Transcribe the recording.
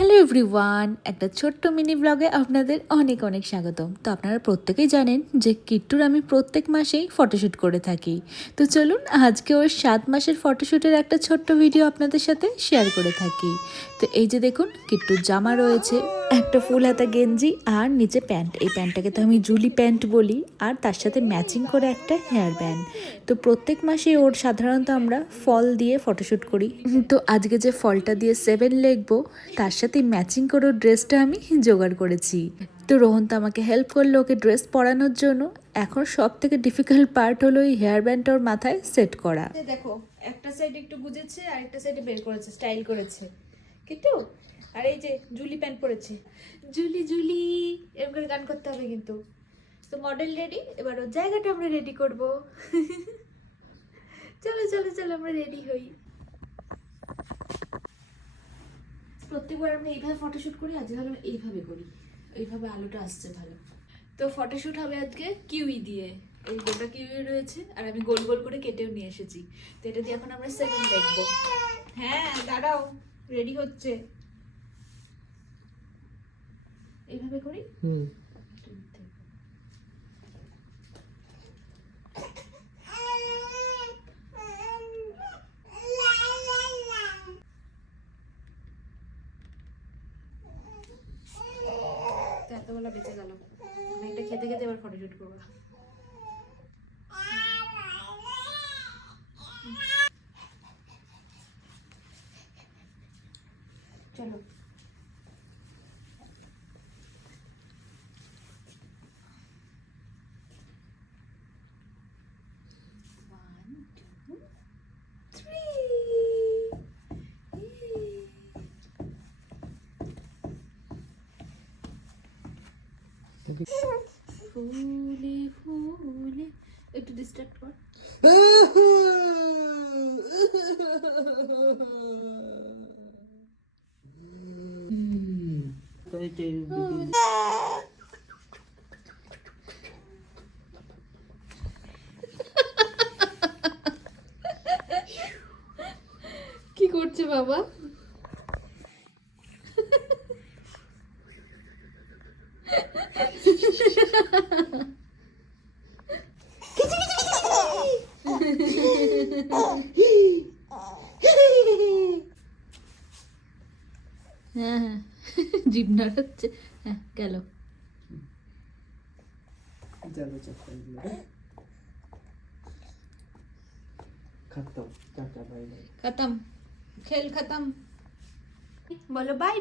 Hello everyone, একটা ছোট্ট mini ব্লগে আপনাদের অনেক অনেক স্বাগতম। তো আপনারা প্রত্যেকেই জানেন যে কিট্টুর আমি প্রত্যেক মাসেই ফটোশ্যুট করে থাকি। তো চলুন আজকে ওর 7 মাসের ফটোশ্যুটের একটা ছোট্ট ভিডিও আপনাদের সাথে শেয়ার করে থাকি। তো এই যে দেখুন, কিট্টুর জামা রয়েছে, একটা ফুল হাতা গেঞ্জি আর নিচে প্যান্ট। এই প্যান্টটাকে তো আমি জুলি প্যান্ট বলি, আর তার সাথে ম্যাচিং করে একটা হেয়ার ব্যান্ড। তো প্রত্যেক মাসে ওর সাধারণত আমরা ফল দিয়ে ফটোশ্যুট করি। তো আজকে যে ফলটা দিয়ে 7 লিখবো, তার সাথে ম্যাচিং করে ড্রেসটা আমি জোগাড় করেছি। তো রোহন তো আমাকে হেল্প করলো ওকে ড্রেস পরানোর জন্য। এখন সব থেকে ডিফিকাল্ট পার্ট হলো এই হেয়ার ব্যান্ডটা ওর মাথায় সেট করা। দেখো, একটা সাইড একটু গুজেছে আর একটা সাইডে বের করেছে, স্টাইল করেছে কিন্তু। আর এই যে জুলি প্যান্ট পরেছে, জুলি জুলি এরকম করে গান করতে হবে কিন্তু। তো মডেল রেডি, এবার ওর জায়গাটা আমরা রেডি করব। চলো চলো চলো আমরা রেডি হই। প্রত্যেকবার আমরা এইভাবে ফটোশুট করি, আজকে আমরা এইভাবে করি, এইভাবে আলোটা আসছে ভালো। তো ফটোশুট হবে আজকে কিউই দিয়ে। এই গোটা কিউই রয়েছে আর আমি গোল গোল করে কেটেও নিয়ে এসেছি। তো এটা দিয়ে এখন আমরা 7 দেখবো। হ্যাঁ দাঁড়াও, রেডি হচ্ছে। এইভাবে করি। এতবেলা বেঁচে গেল, একটা খেতে খেতে এবার ফটোশুট করবো। চলো ফুলে ফুলে একটু ডিস্ট্রাক্ট কর। কি করছে বাবা? হ্যাঁ হ্যাঁ, জিভ নাড়াচ্ছে। হ্যাঁ গেল। খতম, খেল খতম। বলো বাই।